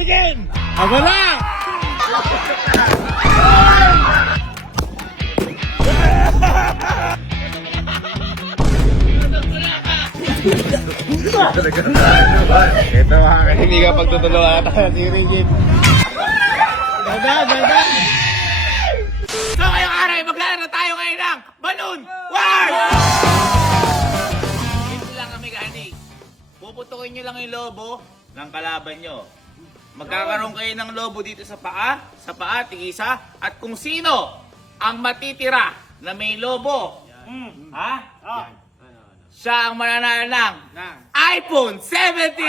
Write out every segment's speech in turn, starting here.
begin! Abala! Ito mga kaibigan, pagtutulungan natin si Regine. Ganda! So ngayong araw, maglalaro tayo ngayon ng Balloon War! Ito lang ang mechanic. Puputukin nyo lang yung lobo ng kalaban nyo. Magkakaroon kayo ng lobo dito sa paa, tigisa, at kung sino ang matitira na may lobo, siya ang mananalo ng iPhone 17!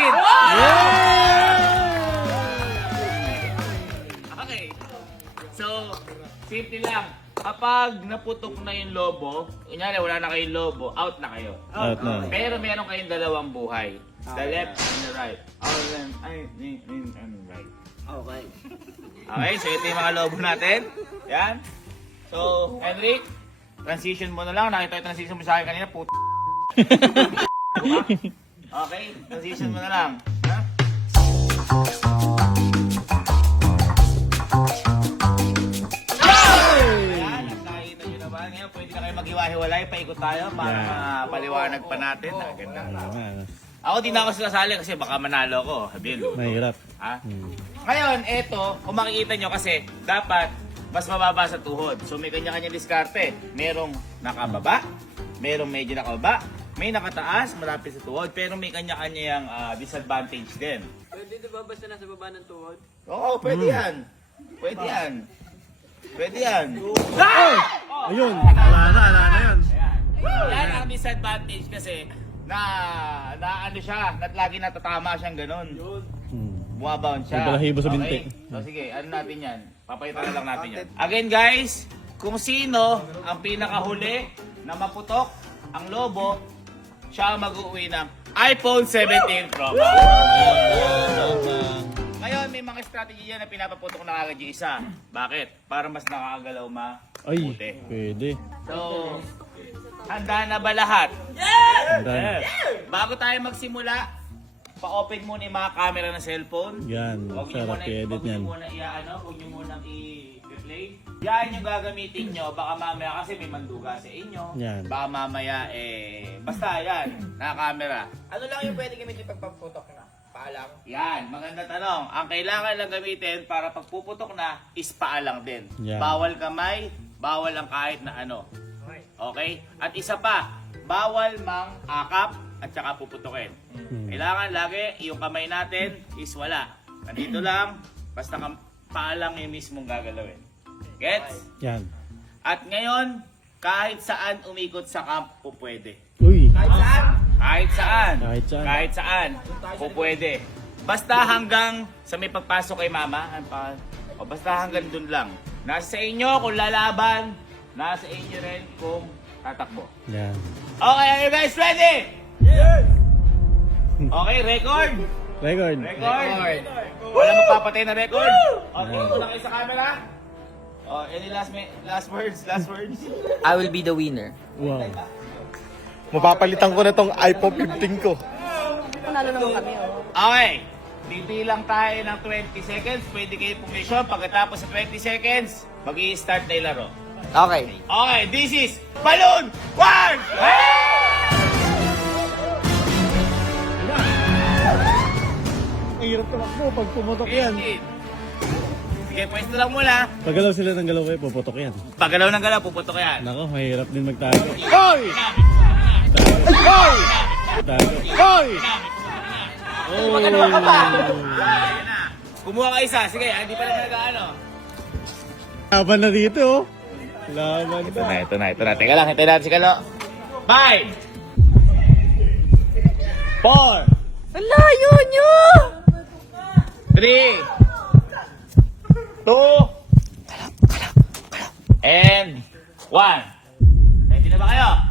Okay. So, simple lang. Kapag naputok na yung lobo, kunyari wala na kayong lobo, out na kayo. Out na. Pero meron kayong dalawang buhay. The left and the right. And right. Okay. Okay, so ito yung mga lobo natin. Yan. So, Henrik, transition mo na lang. Nakita yung transition mo sa akin kanina, puto. Okay, transition mo na lang. Ha? Yan, nakita nyo naman. Ngayon, pwede na kayo maghiwa-hiwalay. Paikot tayo para mapaliwanag pa natin. Ganda. Ako di na ako sasali kasi baka manalo ko. Sabihin. Mahirap. Ha? Ngayon, eto, kung makikita nyo kasi, dapat mas mababa sa tuhod. So may kanya-kanya diskarte. Merong nakababa, merong medyo nakababa, may nakataas, malapit sa tuhod, pero may kanya-kanya yung disadvantage din. Pwede ba basta nasa baba ng tuhod? Oo, pwede yan. Pwede yan. Pwede yan. Ayun, wala na yan. Yan ang disadvantage kasi na ano siya, lagi natatama siyang ganun. Bumabound siya. May balahibo sa binti. Okay. So sige, ano natin yan? Papalitan na lang natin yan. Again guys, kung sino ang pinakahuli na maputok ang lobo, siya ang mag-uwi ng iPhone 17 Pro Max. Ngayon, may mga strategy yan na pinapaputok na agad yung isa. Bakit? Para mas nakakagalaw Ay, mabuti. pwede. So, handa na ba lahat? Handa. Bago tayo magsimula, pa-open muna yung mga camera ng cellphone. Yan, sarap i-edit yan. Huwag nyo munang i-play. Yan yung gagamitin nyo, baka mamaya kasi may manduga sa inyo. Yan. Baka mamaya basta yan, naka-camera. Ano lang yung pwede gamitin pagpaputok na? Paalang? Yan, maganda tanong. Ang kailangan lang gamitin para pagpuputok na is paalang din. Yan. Bawal kamay, bawal ang kahit na ano. Okay? At isa pa, bawal mang akap at saka puputukin. Kailangan lagi yung kamay natin is wala. Nandito lang, basta paalang yung mismong gagalawin. Gets? Yan. At ngayon, kahit saan umikot sa camp, pupwede. Uy. Kahit saan. Kahit saan. Kahit saan. Pupwede. Basta hanggang sa may pagpasok kay mama. O basta hanggang dun lang. Nasa sa inyo kung lalaban. Nasa inyo rin kung tatakbo. Yan. Okay, are you guys ready? Yes! Okay, record. Record. Record. Wala magpapatay na record. Okay, muna kayo sa camera. Oh, any last words? Last words? I will be the winner. Wow. Mapapalitan ko na tong iPhone 15 ko. Panalo naman kami, oh. Okay. Bibilang tayo ng 20 seconds. Pwede kayo pumisyon. Pagkatapos sa 20 seconds, mag-i-start na yung laro. Okay. Okay, this is Balloon War! Ang hirap tumakbo pag pumutok yan. 15. Sige, pwesto lang muna. Pagalaw sila ng galaw kayo, puputok yan. Pagalaw ng galaw, puputok yan. Nako, mahirap din magtago. Hoy! Hoy! Tago. Hoy! Oh! Ayan na. Kumuha ka isa. Sige, hindi pa rin nag-ano. Laban na dito, oh. Laban na. Ito na. Teka lang, hintayin natin si Kalo. 5 4 Ang layo nyo! 3 2 and 1. Ready na ba kayo?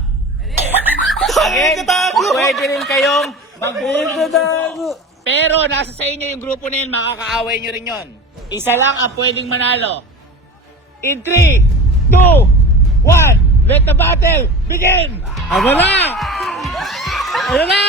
Again, pwede rin kayong magbuno. Pero nasa sa inyo yung grupo na yun, makakaaway nyo rin yun. Isa lang ang pwedeng manalo. In 3, 2, 1, let the battle begin! Aba na! Ayan na!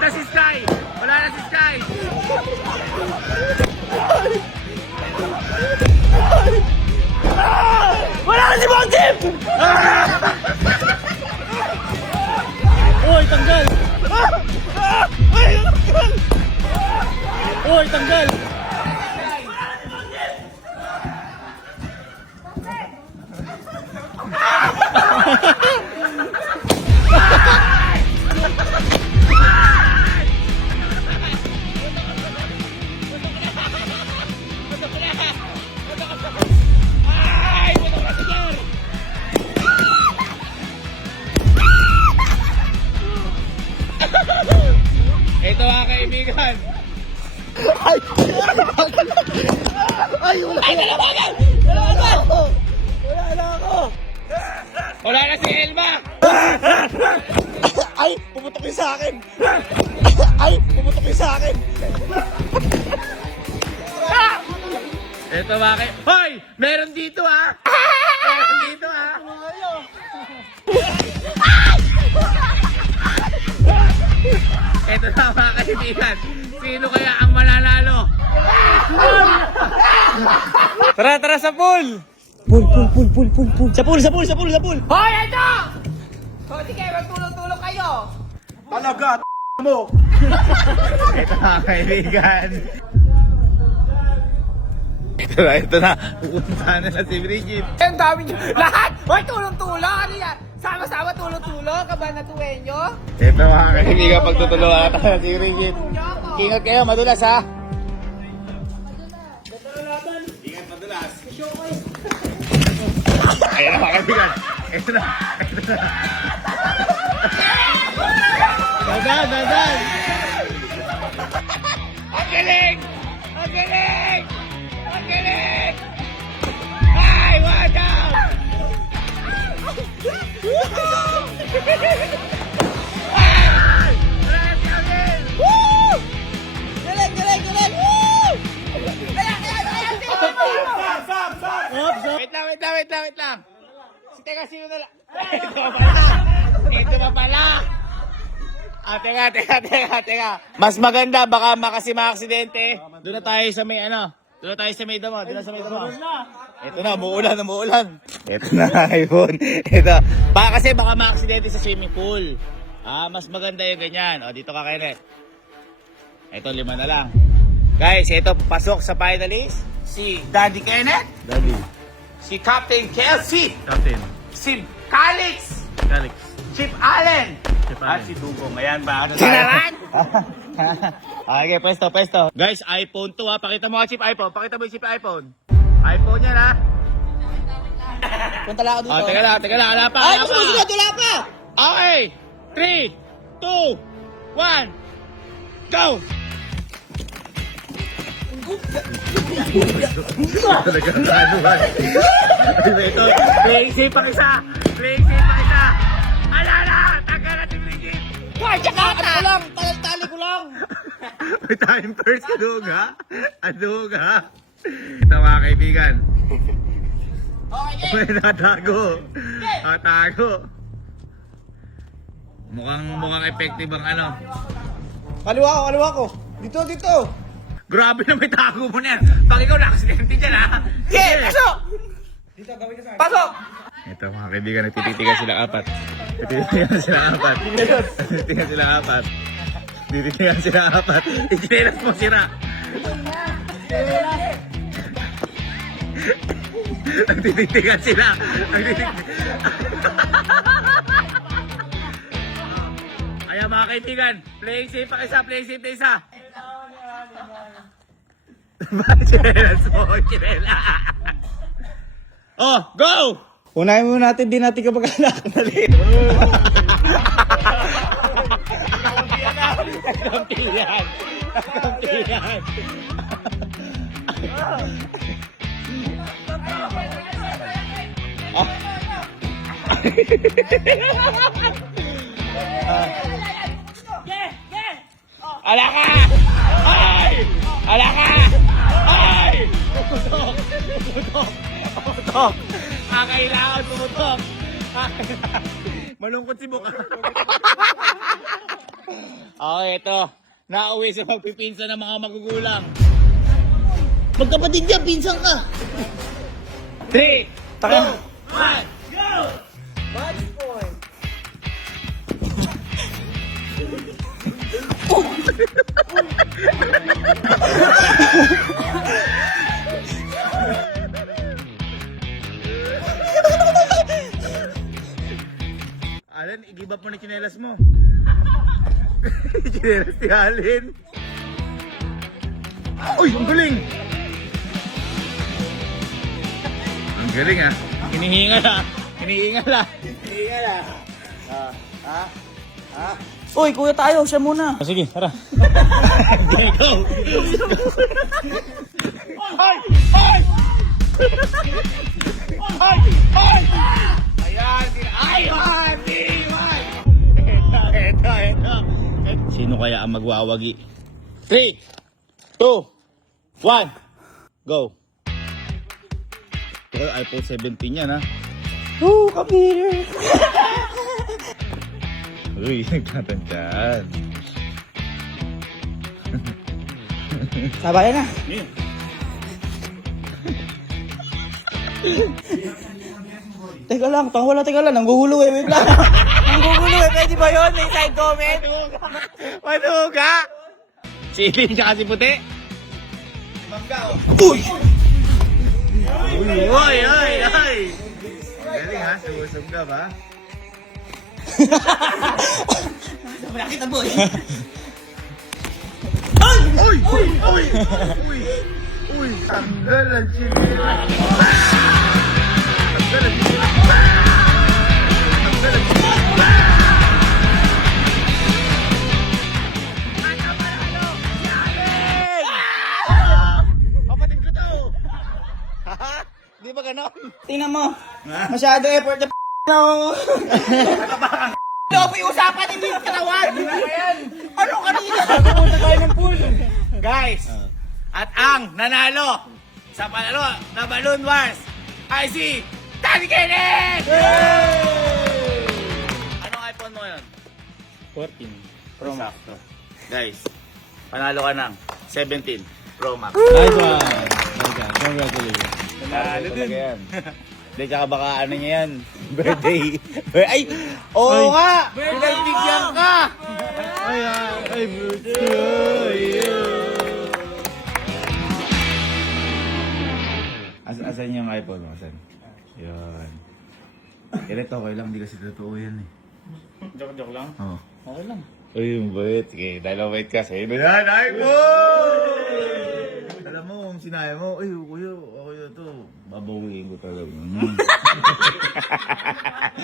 na si Sky! Wala na si Sky! Wala na si Bongchip! Uy, tanggal! Uy, tanggal! Ito mga kaibigan. Wala na si Elma. Ay, pumutok yung sa akin. Ay, pumutok yung sa akin. Ito mga Hoy! Meron dito ah! Meron dito ah! Ito na mga kaibigan. Sino kaya ang mananalo? Tara, tara sa pool! Sa pool! Hoy, ito! O, sige, magtulong-tulong kayo. Talaga, mo. Ito mga kaibigan. Ito na. Pupuntahan na si Bridget. Ang dami nyo. Lahat! Hoy, tulong-tulong! Ano yan? Sama-sama tulong-tulong? Kabanatuenyo? Ito mga kaibigan, pagtutulungan tayo si Bridget. Ingat kayo, madulas ha. Ingat madulas. Ayan na mga kaibigan. Ito na. Dadan, dadan! Ang galing! Ang galing! Ang galing! Ay, watch out! Ay! Let's go in! Woo! Galing, galing, galing! Woo! Ayan! Wait lang. Teka, sino na lang? Ito pa pala. Teka. Mas maganda, baka makaksidente. Doon na tayo sa may Doon na tayo sa may damo. Ito na, umuulan. Ito na, iPhone. Ito. Kasi baka makaksidente sa swimming pool. Mas maganda yung ganyan. O, dito ka, Kenneth. Ito, 5 na lang. Guys, ito, pasok sa finalist. Si Daddy Kenneth. Daddy. Si Captain Kelsey. Captain. Si Calix. Alex. Chip Allen. Chip Allen. Si Dugong. Ayan ba? Sinaran? Okay, pwesto. Guys, iPhone to ha. Pakita mo ang chip iPhone. Pakita mo yung chip iPhone. iPhone yan ha. Punta lang ako dito. Teka lang. Wala pa. Ay, sumusunod, wala pa! Okay. 3, 2, 1. Go! Talagang kanuhan. Ito, playing safe pa isa. Alala! Taga na si Bridget. Hoy, tsaka ano ko lang, tali ko lang. May time first, adug ha? Ito mga kaibigan. Okay, May natago. Mukhang effective ang Kaliwa ko. Dito. Grabe na may tago mo na yan. Pag ikaw nakasidente dyan ha. okay, pasok! Pasok! Ito mga kaibigan, nagtititigan sila apat. Ikinelas mo sira. Nagtititigan sila. Ayan mga kaibigan, playing safe pa isa. Chinelas mo, chinelas. Oh, go! Unahin muna natin, di natin kapag-anak. Dali. Kampiyan. Alaka! Ay! Pumutok! Kailangan pumutok! Malungkot si Buka. Okay, ito. Nauwi sa pagpipinsan ng mga magugulang. Magkapatid yan, pinsan ka. 3, 2, 1, go! Match point. Alan, i-give up mo na chinelas mo. Chinelas ni Alin. Uy, ang galing! Ang galing ah. Hinihingal ah. Hinihingal ah. Hinihingal ah. Uy, kuya tayo, siya muna. Sige, tara. Go! Ay! Ay! Ay! Ay! Ayan! Ay! Iwan! Ito. Sino kaya ang magwawagi? 3, 2, 1, go! Ito iPhone 17 yan ha. Oh, kapir. Uy, nagtatandaan. Sabay na. Teka lang, teka lang, nanggugulo eh, wait lang. Nanggugulo eh, pwede ba yun? May side comment? Manuga! Chili tsaka si puti. Uy! Uy! Galing ha, sumusog ka ba? Malaki na boy. Uy! Tanggal ang chili. Tanggal ang chili. Tanggal ang chili. Kapatid ko to! Di ba ganon? Tingnan mo. Masyado effort na no. Lobo yung usapan, hindi yung katawan. Ano kanina? Pumunta tayo ng pool. Guys, at ang nanalo sa panalo na Balloon Wars ay si Tani Kenneth! Anong iPhone mo ngayon? 14. Pro Max. Guys, panalo ka ng 17 Pro Max. Nice one. Congratulations. Panalo talaga yan. Hindi, tsaka baka ano niya yan, birthday. Ay! Oo nga! Birthday bigyan ka! Ay, birthday. Asan yung iPhone mo? Asan? Yun. Ganito, okay lang. Hindi kasi totoo yan eh. Joke lang. Oo. Okay lang. Uy, yung bait. Sige, dahil ang bait ka. Sa'yo na yan, iPhone! Alam mo, kung sinabi mo, uy, kuya, to. Babawiin ko talaga.